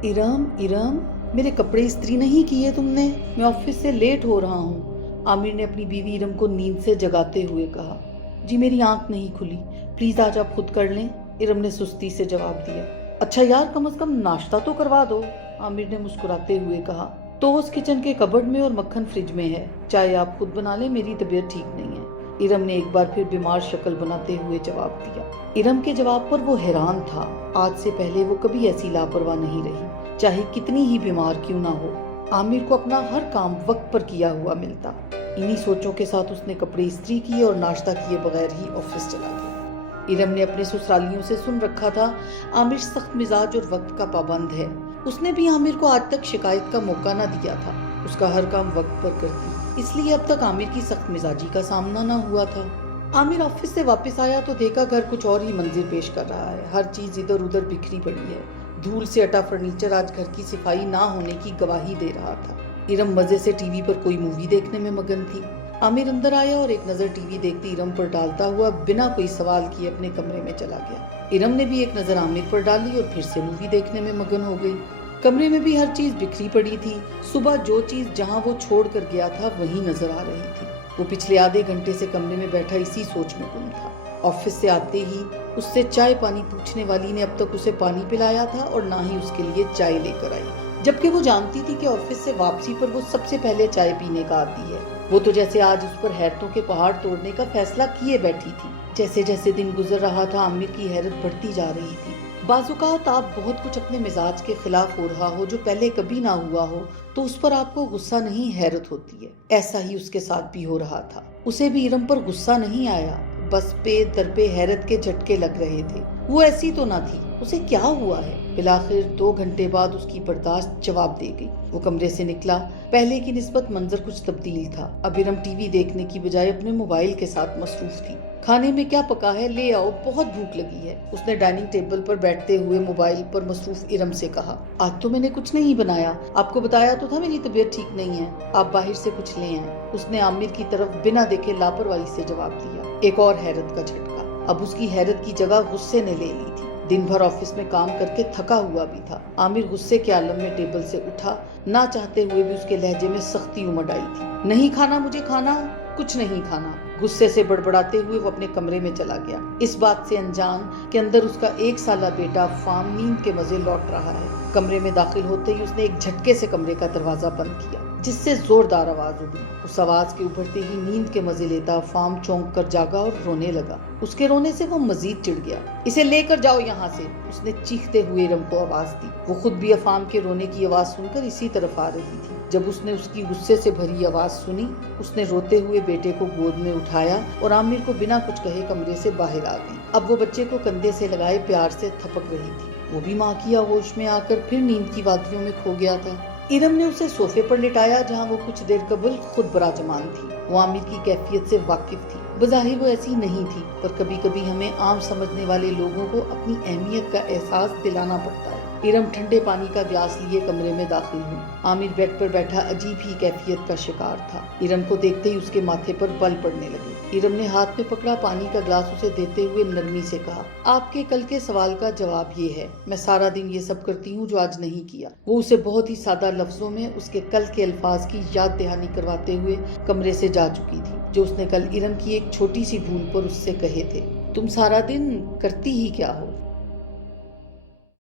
इरम इरम, मेरे कपड़े इस्त्री नहीं किए तुमने? मैं ऑफिस से लेट हो रहा हूँ, आमिर ने अपनी बीवी इरम को नींद से जगाते हुए कहा। जी मेरी आंख नहीं खुली, प्लीज आज आप खुद कर लें, इरम ने सुस्ती से जवाब दिया। अच्छा यार, कम से कम नाश्ता तो करवा दो, आमिर ने मुस्कुराते हुए कहा। टोस्ट किचन के कबर्ड में और मक्खन फ्रिज में है, चाहे आप खुद बना लें, मेरी तबीयत ठीक नहीं है, इरम ने एक बार फिर बीमार शक्ल बनाते हुए जवाब दिया। इरम के जवाब पर वो हैरान था। आज से पहले वो कभी ऐसी लापरवाह नहीं रही, चाहे कितनी ही बीमार क्यों ना हो। आमिर को अपना हर काम वक्त पर किया हुआ मिलता। इन्हीं सोचों के साथ उसने कपड़े इस्त्री किए और नाश्ता किए बगैर ही ऑफिस चला गया। इरम ने अपने ससुरालियों से सुन रखा था आमिर सख्त मिजाज और वक्त का पाबंद है। उसने भी आमिर को आज तक शिकायत का मौका न दिया था। उसका हर काम वक्त पर करती, इसलिए अब तक आमिर की सख्त मिजाजी का सामना न हुआ था। आमिर ऑफिस से वापस आया तो देखा घर कुछ और ही मंजिल पेश कर रहा है। हर चीज इधर उधर बिखरी पड़ी है। धूल से अटा फर्नीचर आज घर की सफाई ना होने की गवाही दे रहा था। इरम मजे से टीवी पर कोई मूवी देखने में मगन थी। आमिर अंदर आया और एक नजर टीवी देखती इरम पर डालता हुआ बिना कोई सवाल किए अपने कमरे में चला गया। इरम ने भी एक नजर आमिर पर डाली और फिर से मूवी देखने में मगन हो गई। कमरे में भी हर चीज बिखरी पड़ी थी। सुबह जो चीज जहां वो छोड़ कर गया था वही नजर आ रही थी। वो पिछले आधे घंटे से कमरे में बैठा इसी सोच में गुम था। ऑफिस से आते ही उससे चाय पानी पूछने वाली ने अब तक उसे पानी पिलाया था और ना ही उसके लिए चाय लेकर आई, जबकि वो जानती थी कि ऑफिस से वापसी पर वो सबसे पहले चाय पीने का आती है। वो तो जैसे आज उस पर हैरतों के पहाड़ तोड़ने का फैसला किए बैठी थी। जैसे जैसे दिन गुजर रहा था आमिर की हैरत बढ़ती जा रही थी। बाज़-औक़ात आप बहुत कुछ अपने मिजाज के खिलाफ हो रहा हो जो पहले कभी ना हुआ हो तो उस पर आपको गुस्सा नहीं हैरत होती है। ऐसा ही उसके साथ भी हो रहा था। उसे भी इरम पर गुस्सा नहीं आया, बस पे दर पे हैरत के झटके लग रहे थे। वो ऐसी तो ना थी, उसे क्या हुआ है? फिलहाल 2 घंटे बाद उसकी बर्दाश्त जवाब दे गई। वो कमरे से निकला। पहले की निस्बत मंजर कुछ तब्दील था। अब इरम टीवी देखने की बजाय अपने मोबाइल के साथ मसरूफ थी। खाने में क्या पका है, ले आओ, बहुत भूख लगी है, उसने डाइनिंग टेबल पर बैठते हुए मोबाइल पर मसरूफ इरम से कहा। आज तो मैंने कुछ नहीं बनाया, आपको बताया तो था मेरी तबीयत ठीक नहीं है, आप बाहर से कुछ ले आए, उसने आमिर की तरफ बिना देखे लापरवाही से जवाब दिया। एक और हैरत का झटका। अब उसकी हैरत की जगह गुस्से ने ले ली थी। दिन भर ऑफिस में काम करके थका हुआ भी था। आमिर गुस्से के आलम में टेबल से उठा। ना चाहते हुए भी उसके लहजे में सख्ती उमड़ आई थी। नहीं खाना, मुझे खाना, कुछ नहीं खाना। गुस्से से बड़बड़ाते हुए वो अपने कमरे में चला गया, इस बात से अनजान कि अंदर उसका 1 साला बेटा फाम नींद के मजे लौट रहा है। कमरे में दाखिल होते ही उसने एक झटके से कमरे का दरवाजा बंद किया, जिससे जोरदार आवाज उठी। उस आवाज के उभरते ही नींद के मजे लेता फाम चौंक कर जागा और रोने लगा। उसके रोने से वो मजीद चिढ़ गया। इसे लेकर जाओ यहाँ से, उसने चीखते हुए इरम को आवाज दी। वो खुद भी अफाम के रोने की आवाज सुनकर इसी तरफ आ रही थी। जब उसने उसकी गुस्से से भरी आवाज सुनी, उसने रोते हुए बेटे को गोद में उठाया और आमिर को बिना कुछ कहे कमरे से बाहर आ गई। अब वो बच्चे को कंधे से लगाए प्यार से थपक रही थी। वो भी माँ की आगोश में आकर फिर नींद की वादियों में खो गया था। इरम ने उसे सोफे पर लिटाया जहाँ वो कुछ देर कबल खुद बराजमान थी। वो आमिर की कैफियत से वाकिफ थी। बज़ाहिर वो ऐसी नहीं थी, पर कभी कभी हमें आम समझने वाले लोगों को अपनी अहमियत का एहसास दिलाना पड़ता है। इरम ठंडे पानी का ग्लास लिए कमरे में दाखिल हुई। आमिर बेड पर बैठा अजीब ही कैफियत का शिकार था। इरम को देखते ही उसके माथे पर बल पड़ने लगे। इरम ने हाथ में पकड़ा पानी का ग्लास उसे देते हुए नरमी से कहा, आपके कल के सवाल का जवाब ये है, मैं सारा दिन ये सब करती हूँ जो आज नहीं किया। वो उसे बहुत ही सादा लफ्जों में उसके कल के अल्फाज की याद दहानी करवाते हुए कमरे से जा चुकी थी, जो उसने कल इरम की एक छोटी सी भूल पर उससे कहे थे। तुम सारा दिन करती ही क्या हो?